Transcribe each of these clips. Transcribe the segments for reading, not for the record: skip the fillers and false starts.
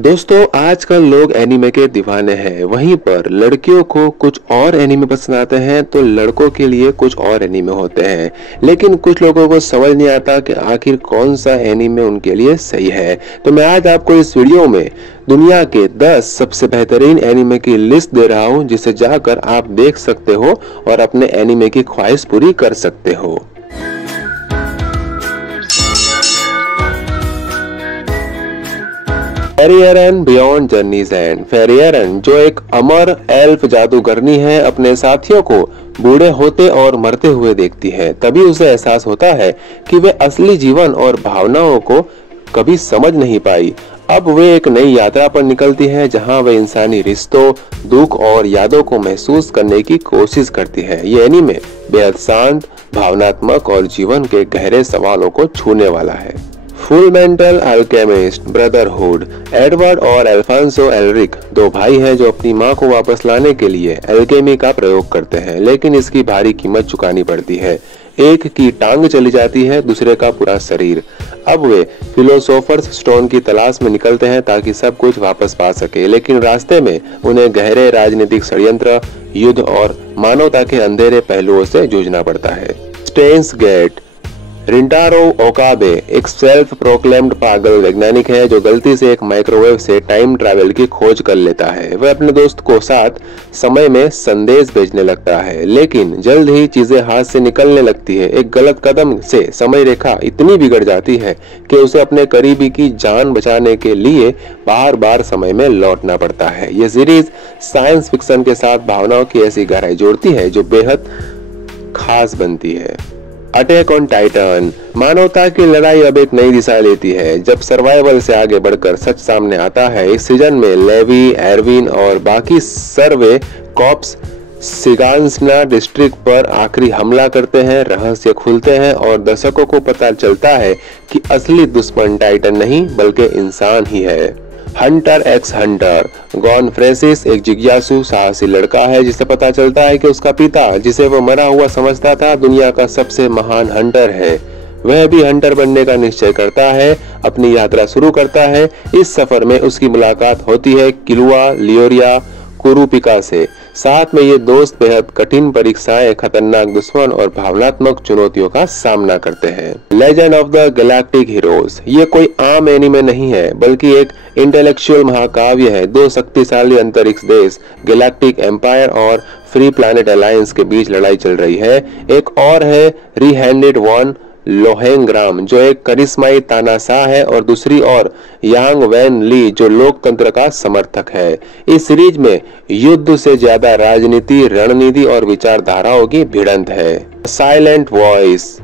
दोस्तों आजकल लोग एनीमे के दीवाने हैं। वहीं पर लड़कियों को कुछ और एनीमे पसंद आते हैं तो लड़कों के लिए कुछ और एनीमे होते हैं। लेकिन कुछ लोगों को समझ नहीं आता कि आखिर कौन सा एनीमे उनके लिए सही है। तो मैं आज आपको इस वीडियो में दुनिया के 10 सबसे बेहतरीन एनीमे की लिस्ट दे रहा हूं, जिसे जाकर आप देख सकते हो और अपने एनीमे की ख्वाहिश पूरी कर सकते हो। फेरी एरन बियॉन्ड जर्नीज एंड। फेरी एरन जो एक अमर एल्फ जादूगरनी है, अपने साथियों को बूढ़े होते और मरते हुए देखती है। तभी उसे एहसास होता है कि वे असली जीवन और भावनाओं को कभी समझ नहीं पाई। अब वे एक नई यात्रा पर निकलती है जहां वे इंसानी रिश्तों, दुख और यादों को महसूस करने की कोशिश करती है। ये एनीमे बेहद शांत, भावनात्मक और जीवन के गहरे सवालों को छूने वाला है। Full mental alchemist brotherhood. Edward और अल्फांसो एल्रिक दो भाई हैं जो अपनी मां को वापस लाने के लिए एल्केमी का प्रयोग करते हैं, लेकिन इसकी भारी कीमत चुकानी पड़ती है। एक की टांग चली जाती है, दूसरे का पूरा शरीर। अब वे फिलोसोफर्स स्टोन की तलाश में निकलते हैं ताकि सब कुछ वापस पा सके, लेकिन रास्ते में उन्हें गहरे राजनीतिक षड्यंत्र, युद्ध और मानवता के अंधेरे पहलुओं से जूझना पड़ता है। Stains gate. रिंटारो ओकाबे एक सेल्फ प्रोक्लेम्ड पागल वैज्ञानिक है जो गलती से एक माइक्रोवेव से टाइम ट्रैवल की खोज कर लेता है। वह अपने दोस्त को साथ समय में संदेश भेजने लगता है, लेकिन जल्द ही चीजें हाथ से निकलने लगती है। एक गलत कदम से समय रेखा इतनी बिगड़ जाती है कि उसे अपने करीबी की जान बचाने के लिए बार बार समय में लौटना पड़ता है। यह सीरीज साइंस फिक्शन के साथ भावनाओं की ऐसी गहराई जोड़ती है जो बेहद खास बनती है। Attack on Titan. मानवता की लड़ाई अब एक नई दिशा लेती है जब सर्वाइवल से आगे बढ़कर सच सामने आता है। इस सीजन में लेवी, एरविन और बाकी सर्वे कॉप्स सिगांसना डिस्ट्रिक्ट पर आखिरी हमला करते हैं। रहस्य खुलते हैं और दर्शकों को पता चलता है कि असली दुश्मन टाइटन नहीं बल्कि इंसान ही है। Hunter x Hunter. Gone Française एक जिज्ञासु साहसी लड़का है जिसे पता चलता है कि उसका पिता, जिसे वो मरा हुआ समझता था, दुनिया का सबसे महान हंटर है। वह भी हंटर बनने का निश्चय करता है, अपनी यात्रा शुरू करता है। इस सफर में उसकी मुलाकात होती है किलुआ लियोरिया कुरुपिका से। साथ में ये दोस्त बेहद कठिन परीक्षाएं, खतरनाक दुश्मन और भावनात्मक चुनौतियों का सामना करते हैं। Legend of the galactic heroes. ये कोई आम एनीमे नहीं है बल्कि एक इंटेलेक्चुअल महाकाव्य है। दो शक्तिशाली अंतरिक्ष देश गैलेक्टिक एम्पायर और फ्री प्लैनेट अलायंस के बीच लड़ाई चल रही है। एक और है री-हैंडेड वन लोहेंग्राम जो एक करिश्माई तानाशाह है, और दूसरी ओर यांग वैन ली जो लोकतंत्र का समर्थक है। इस सीरीज में युद्ध से ज्यादा राजनीति, रणनीति और विचारधाराओं की भिड़ंत है। Silent voice.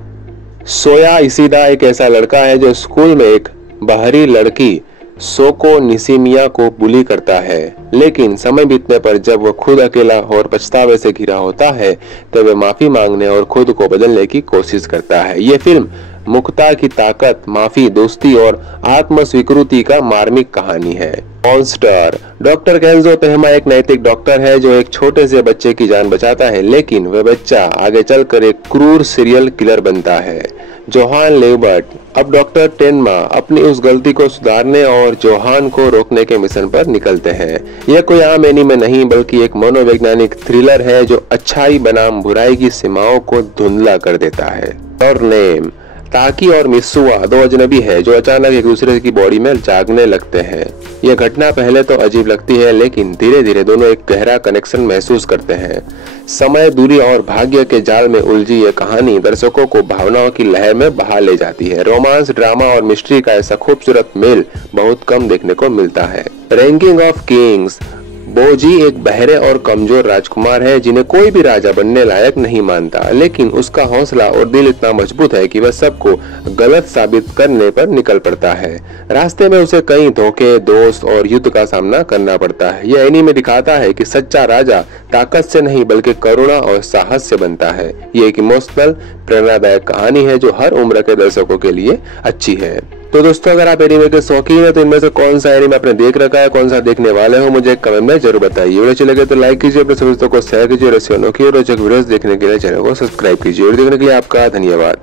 सोया इशिदा एक ऐसा लड़का है जो स्कूल में एक बाहरी लड़की सोको निशिमिया को बुली करता है, लेकिन समय बीतने पर जब वह खुद अकेला और पछतावे से घिरा होता है तब वह माफी मांगने और खुद को बदलने की कोशिश करता है। ये फिल्म मुक्ता की ताकत, माफी, दोस्ती और आत्म स्वीकृति का मार्मिक कहानी है। मॉन्स्टर। डॉक्टर केंजो तहमा एक नैतिक डॉक्टर है जो एक छोटे से बच्चे की जान बचाता है, लेकिन वह बच्चा आगे चलकर एक क्रूर सीरियल किलर बनता है। Johan Lambert. अब डॉक्टर टेनमा अपनी उस गलती को सुधारने और जोहान को रोकने के मिशन पर निकलते हैं। यह कोई आम एनीमे नहीं बल्कि एक मनोवैज्ञानिक थ्रिलर है जो अच्छाई बनाम बुराई की सीमाओं को धुंधला कर देता है। और नेम। ताकी और मित्सुआ दो अजनबी है जो अचानक एक दूसरे की बॉडी में जागने लगते हैं। यह घटना पहले तो अजीब लगती है, लेकिन धीरे धीरे दोनों एक गहरा कनेक्शन महसूस करते हैं। समय, दूरी और भाग्य के जाल में उलझी यह कहानी दर्शकों को भावनाओं की लहर में बहा ले जाती है। रोमांस, ड्रामा और मिस्ट्री का ऐसा खूबसूरत मेल बहुत कम देखने को मिलता है। Ranking of Kings. बोजी एक बहरे और कमजोर राजकुमार है जिन्हें कोई भी राजा बनने लायक नहीं मानता, लेकिन उसका हौसला और दिल इतना मजबूत है कि वह सबको गलत साबित करने पर निकल पड़ता है। रास्ते में उसे कई धोखे, दोस्त और युद्ध का सामना करना पड़ता है। यह एनीमे दिखाता है कि सच्चा राजा ताकत से नहीं बल्कि करुणा और साहस से बनता है। ये एक इमोशनल, प्रेरणादायक कहानी है जो हर उम्र के दर्शकों के लिए अच्छी है। तो दोस्तों अगर आप एनीमे के शौकीन है तो इनमें से कौन सा एनीमे आपने देख रखा है, कौन सा देखने वाले हो, मुझे कमेंट में जरूर बताइए। वीडियो अच्छी लगे तो लाइक कीजिए, अपने दोस्तों को शेयर कीजिए और ऐसे अनोखी और रोचक वीडियोस देखने के लिए चैनल को सब्सक्राइब कीजिए। वीडियो देखने के लिए आपका धन्यवाद।